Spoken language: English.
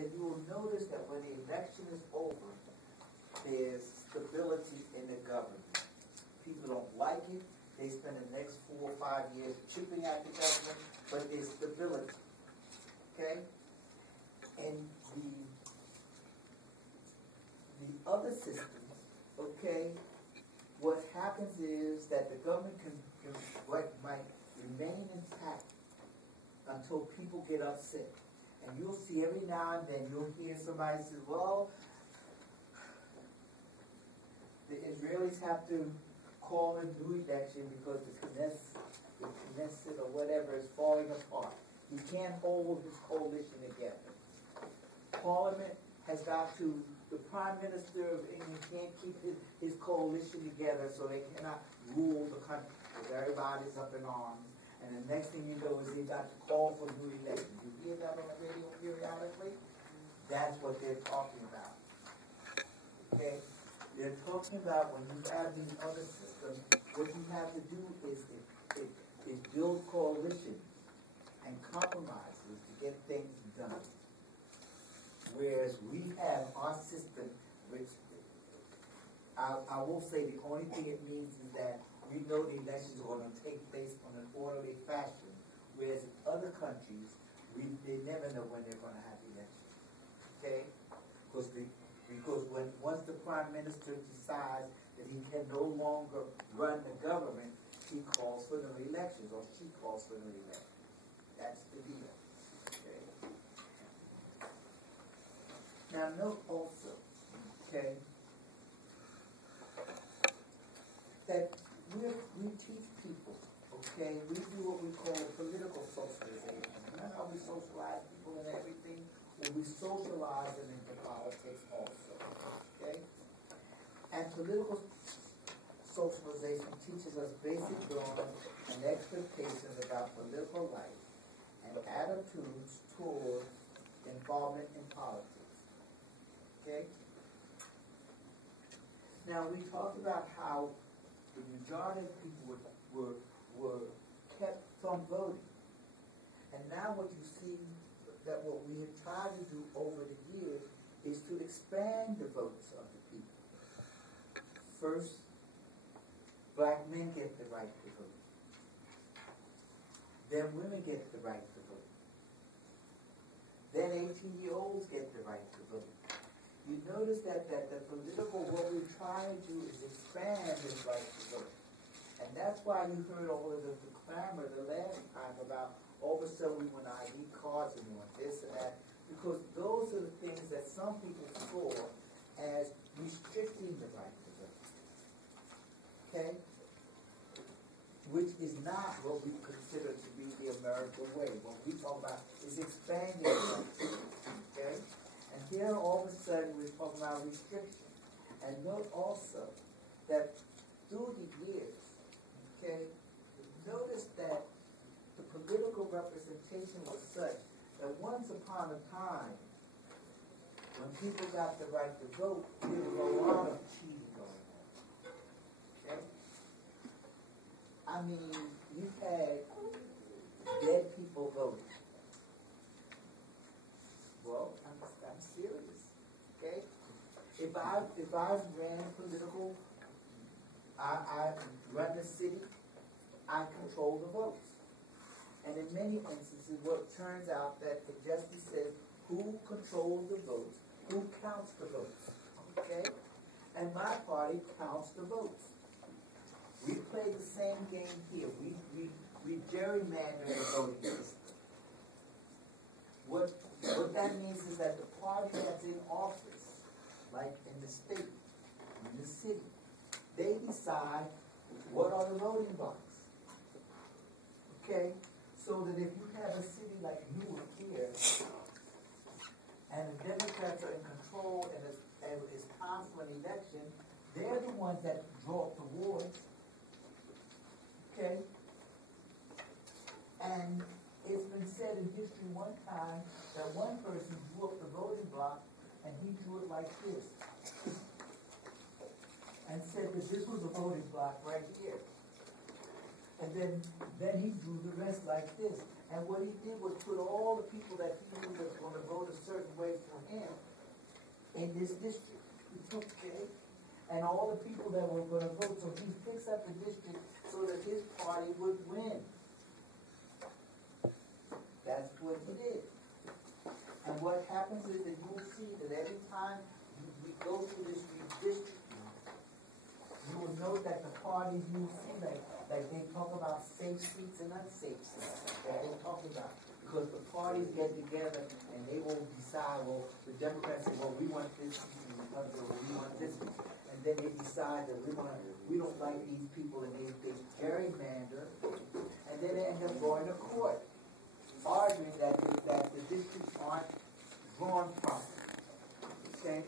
that you will notice that when the election is over, there's stability in the government. People don't like it. They spend the next 4 or 5 years chipping at the government, but there's stability. Okay? And the other systems, okay, what happens is that the government might remain intact until people get upset. And you'll see every now and then, you'll hear somebody say, well, the Israelis have to call a new election because the Knesset or whatever is falling apart. He can't hold his coalition together. Parliament has got to, the Prime Minister of England can't keep his coalition together, so they cannot rule the country because everybody's up in arms. And the next thing you know is they got to call for new elections. You hear that on the radio periodically? That's what they're talking about. Okay? They're talking about when you have these other systems, what you have to do is build coalitions and compromises to get things done. Whereas we have our system, which I will say the only thing it means is that we know the elections are going to take place on an orderly fashion, whereas in other countries, they never know when they're going to have elections. Okay? Because once the Prime Minister decides that he can no longer run the government, he calls for new elections, or she calls for new elections. That's the deal. Okay? Now note also, okay, that we teach people, okay, we do what we call political socialization. Remember how we socialize people and everything? Well, we socialize them into politics also, okay? And political socialization teaches us basic norms and expectations about political life and attitudes toward involvement in politics, okay? Now, we talked about how the majority of people were kept from voting. And now what you see, that what we have tried to do over the years is to expand the votes of the people. First, black men get the right to vote. Then women get the right to vote. Then 18-year-olds get the right to vote. You notice that the political, what we're trying to do is expand this right to vote. And that's why you heard all of the clamor the last time about all of a sudden we want ID cards and we want this and that, because those are the things that some people saw as restricting the right to vote. Okay? Which is not what we consider to be the American way. What we talk about is expanding the right to vote. Okay? And here all of a sudden we're talking about restriction. And note also that through the years, okay, notice that the political representation was such that once upon a time, when people got the right to vote, there was a lot of cheating going on. Okay? I mean, you had dead people voting. Well, I'm serious. Okay? If I ran political, I run the city, I control the votes. And in many instances, what turns out that it just says who controls the votes, who counts the votes. Okay? And my party counts the votes. We play the same game here. We gerrymander the voting system. What that means is that the party that's in office, like in the state, in the city, they decide what are the voting blocks. Okay? So that if you have a city like Newark here, and the Democrats are in control and it's time for an election, they're the ones that draw up the wards. Okay? And it's been said in history one time that one person drew up the voting block and he drew it like this. And said that this was a voting block right here. And then he drew the rest like this. And what he did was put all the people that he knew was going to vote a certain way for him in this district. Okay? And all the people that were going to vote, so he picks up the district so that his party would win. That's what he did. And what happens is that you will see that every time we go through this redistricting, you will note that the parties you will see, like they talk about safe seats and unsafe seats. That they talk about. Because the parties get together and they will decide, well, the Democrats say, well, we want this seat, and the Republicans, well, we want this one. And then they decide that we don't like these people, and they gerrymander, and then they end up going to court, arguing that the districts aren't drawn properly. Okay?